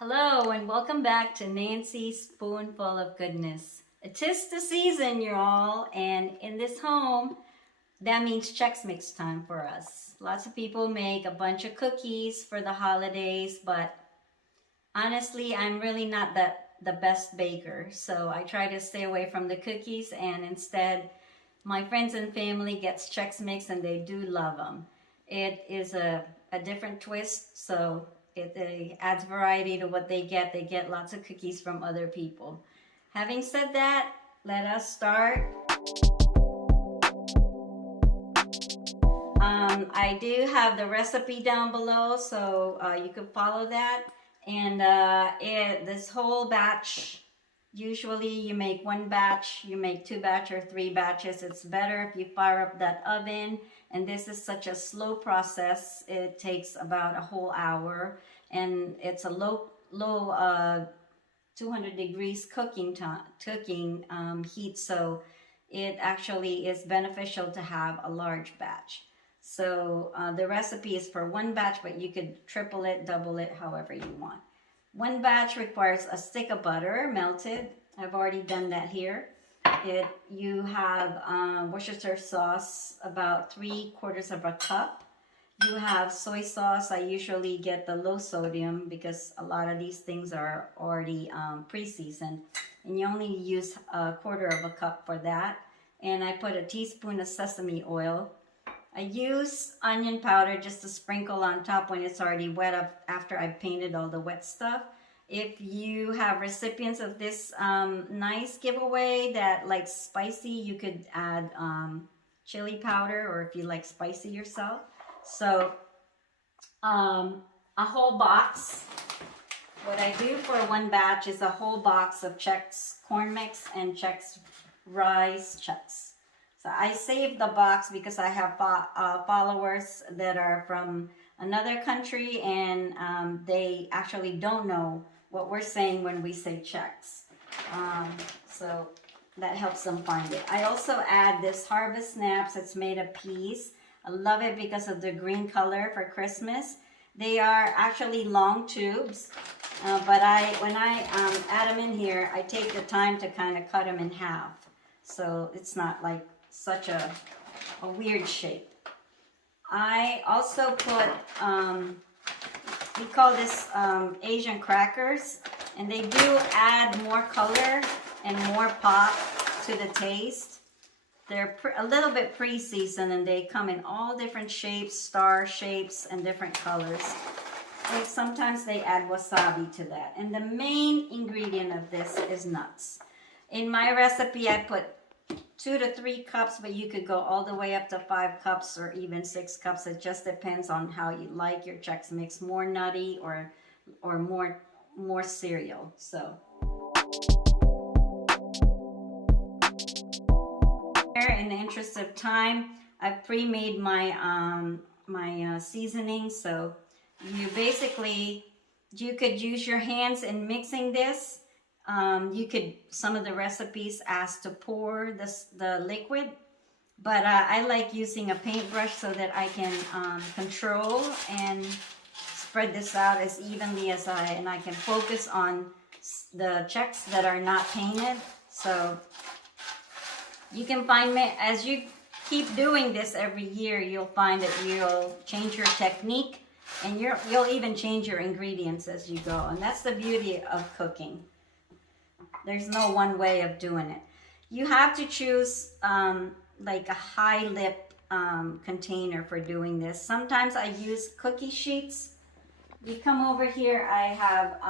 Hello and welcome back to Nancy's Spoonful of Goodness. It's the season, y'all, and in this home, that means Chex Mix time for us. Lots of people make a bunch of cookies for the holidays, but honestly, I'm really not the best baker, so I try to stay away from the cookies, and instead, my friends and family gets Chex Mix, and they do love them. It is a different twist, so it adds variety to what they get. They get lots of cookies from other people. Having said that, let us start. I do have the recipe down below, so you can follow that. And this whole batch, usually you make one batch, you make 2 batch or 3 batches. It's better if you fire up that oven. And this is such a slow process. It takes about a whole hour, and it's a low 200 degrees cooking heat. So it actually is beneficial to have a large batch. So the recipe is for 1 batch, but you could triple it, double it, however you want. 1 batch requires a stick of butter melted. I've already done that here. You have Worcester sauce, about 3/4 of a cup. You have soy sauce. I usually get the low sodium because a lot of these things are already pre-seasoned. And you only use 1/4 of a cup for that. And I put a teaspoon of sesame oil. I use onion powder just to sprinkle on top when it's already wet after I've painted all the wet stuff. If you have recipients of this nice giveaway that like spicy, you could add chili powder, or if you like spicy yourself. So a whole box. What I do for 1 batch is a whole box of Chex corn mix and Chex rice Chex. So I saved the box because I have followers that are from another country, and they actually don't know what we're saying when we say Chex. So that helps them find it. I also add this Harvest Snaps. It's made of peas. I love it because of the green color for Christmas. They are actually long tubes, but when I add them in here, I take the time to kind of cut them in half. So it's not like such a weird shape. I also put, we call this Asian crackers, and they do add more color and more pop to the taste. They're a little bit pre-seasoned, and they come in all different shapes, star shapes, and different colors. And sometimes they add wasabi to that. And the main ingredient of this is nuts. In my recipe, I put 2 to 3 cups, but you could go all the way up to 5 cups or even 6 cups. It just depends on how you like your Chex Mix, more nutty or more cereal. So in the interest of time, I've pre-made my seasoning. So you could use your hands in mixing this. Some of the recipes ask to pour the liquid, but I like using a paintbrush so that I can control and spread this out as evenly as I can focus on the Chex that are not painted. So you can find, as you keep doing this every year, you'll find that you'll change your technique, and you'll even change your ingredients as you go. And that's the beauty of cooking. There's no one way of doing it. You have to choose like a high lip container for doing this. Sometimes I use cookie sheets. You come over here, I have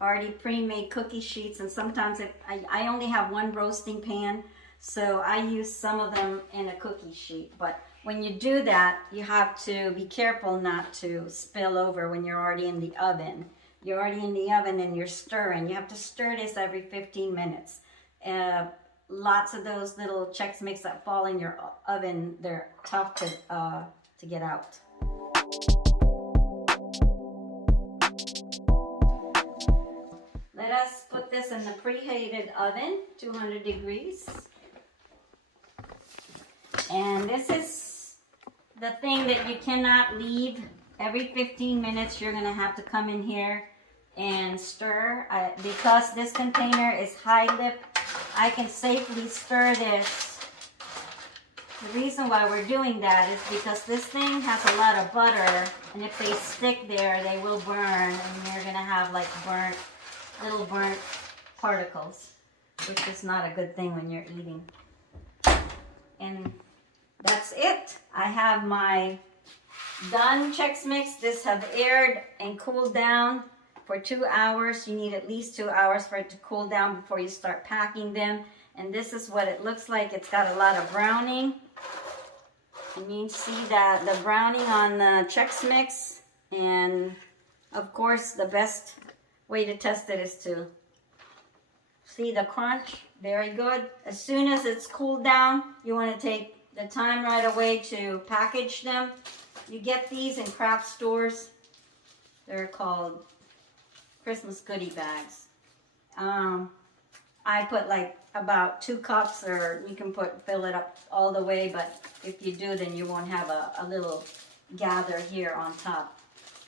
already pre-made cookie sheets, and sometimes I only have 1 roasting pan, so I use some of them in a cookie sheet. But when you do that, you have to be careful not to spill over when you're already in the oven. You're already in the oven and you're stirring. You have to stir this every 15 minutes. Lots of those little Chex Mix that fall in your oven, they're tough to get out. Let us put this in the preheated oven, 200 degrees. And this is the thing that you cannot leave. Every 15 minutes, you're going to have to come in here and stir. Because this container is high lip, I can safely stir this. The reason why we're doing that is because this thing has a lot of butter, and if they stick there, they will burn, and you're gonna have like little burnt particles, which is not a good thing when you're eating. And that's it. I have my done Chex Mix. This have aired and cooled down for 2 hours. You need at least 2 hours for it to cool down before you start packing them. And this is what it looks like. It's got a lot of browning. And you can see that the browning on the Chex Mix. And of course, the best way to test it is to see the crunch. Very good. As soon as it's cooled down, you want to take the time right away to package them. You get these in craft stores. They're called Christmas goodie bags. I put like about 2 cups, or you can fill it up all the way, but if you do, then you won't have a little gather here on top.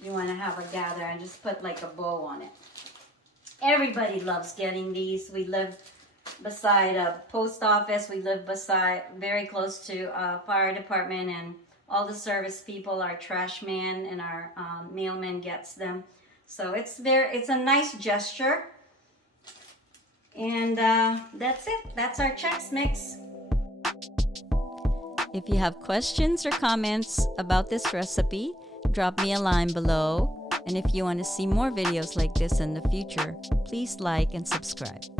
You want to have a gather and just put like a bow on it. Everybody loves getting these. We live beside a post office. We live very close to a fire department, and all the service people, our trash man and our mailman gets them. So it's a nice gesture. And that's it. That's our Chex Mix. If you have questions or comments about this recipe, drop me a line below. And if you want to see more videos like this in the future, please like and subscribe.